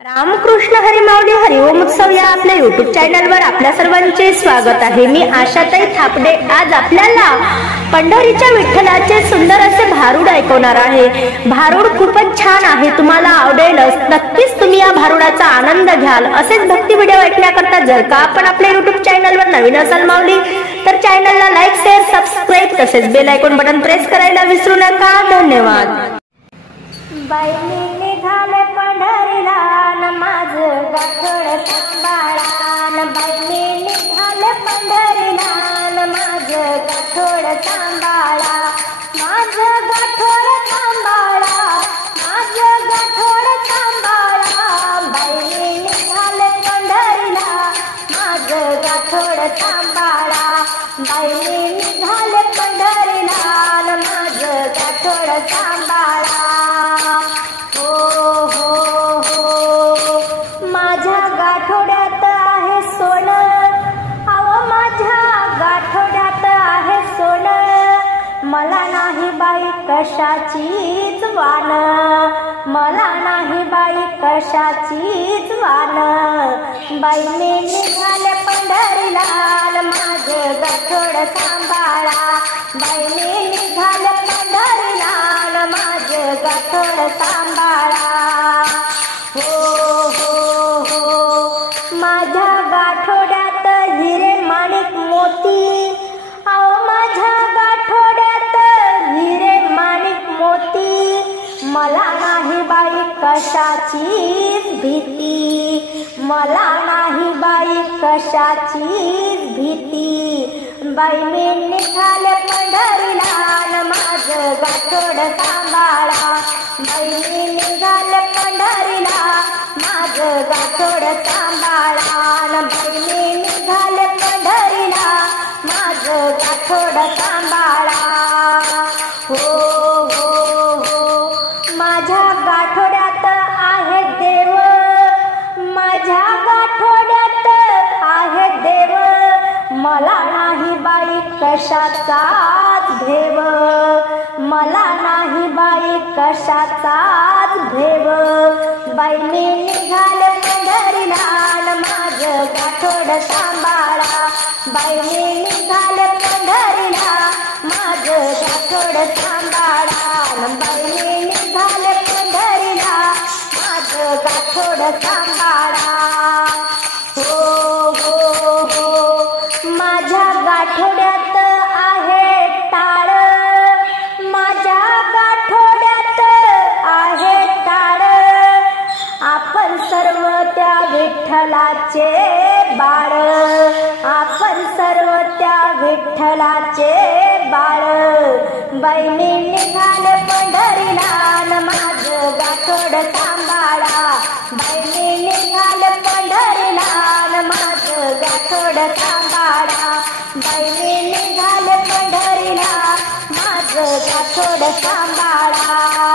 रामकृष्ण हरी माऊली हरिओम उत्सव या आपल्या YouTube चॅनलवर आपल्या सर्वांचे स्वागत आहे। मी आशाताई थापडे आज आपल्याला पंढरीच्या विठ्ठलाचे सुंदर असे भारूड ऐकवणार आहे। भारूड खूपच छान आहे, तुम्हाला आवडेलच। नक्कीच तुम्ही या भारूडाचा आनंद घ्याल। असेच भक्ती व्हिडिओ ऐकण्याकरता जर का आपण आपल्या YouTube चॅनलवर नवीन असाल माऊली तर चॅनलला लाईक शेअर सबस्क्राइब तसेच बेल आयकॉन बटन प्रेस करायला विसरू नका। धन्यवाद। बाई मी निघाले पंढरीला न माझं गाठोड सांभाळा, बाई मी निघाले पंढरीला न माझं गाठोड सांभाळा, माझं गाठोड सांभाळा, माझं गाठोड सांभाळा, बाई मी निघाले पंढरीला माझं गाठोड सांभाळा, बाई मी निघाले पंढरीला न माझं गाठोड सांभाळा। माझ्या गाठोड्यात आहे सोनं, अहो माझ्या गाठोड्यात आहे सोनं, मला नाही बाई कशाचीच वान, मला नाही बाई कशाचीच वान, बाई मी निघाले पंढरीला माझं गाठोड सांभाळा, बाई मी निघाले पंढरीला माझं गाठोड सांभाळा। माझ्या गाठोड्यात हिरे माणिक मोती, अहो माझ्या गाठोड्यात हिरे माणिक मोती, मला नाही बाई कशाचीच भीती, मला नाही बाई कशाचीच भीती, बाई मी निघाले पंढरीला माझं गाठोड सांभाळा, बाई मी निघाले पंढरीला माझं गाठोड सांभाळा, बाई मी निघाले पंढरीला माझं गाठोड सांभाळा। माझ्या गाठोड्यात आहे देव, माझ्या गाठोड्यात आहे देव, मला नाही बाई कशाचाच भेव, मला नाही बाई कशाचाच भेव, बाई मी निघाले पंढरीला माझं गाठोड सांभाळा, बाई मी निघाले पंढरीला माझं गाठोड सांभाळा, बाई मी निघाले पंढरीला माझं गाठोड सांभाळा। माझ्या गाठोड्यात आहे टाळ, माझ्या गाठोड्यात आहे टाळ, आपण सर्व त्या विठ्ठलाचे बाळ, आपण सर्व त्या विठ्ठलाचे बाळ, बाई मी निघाले पंढरीला माझं गाठोड सांभाळा, बाई मी निघाले पंढरीला माझं गाठोड सांभाळा, बाई मी निघाले पंढरीला माझं गाठोड सांभाळा।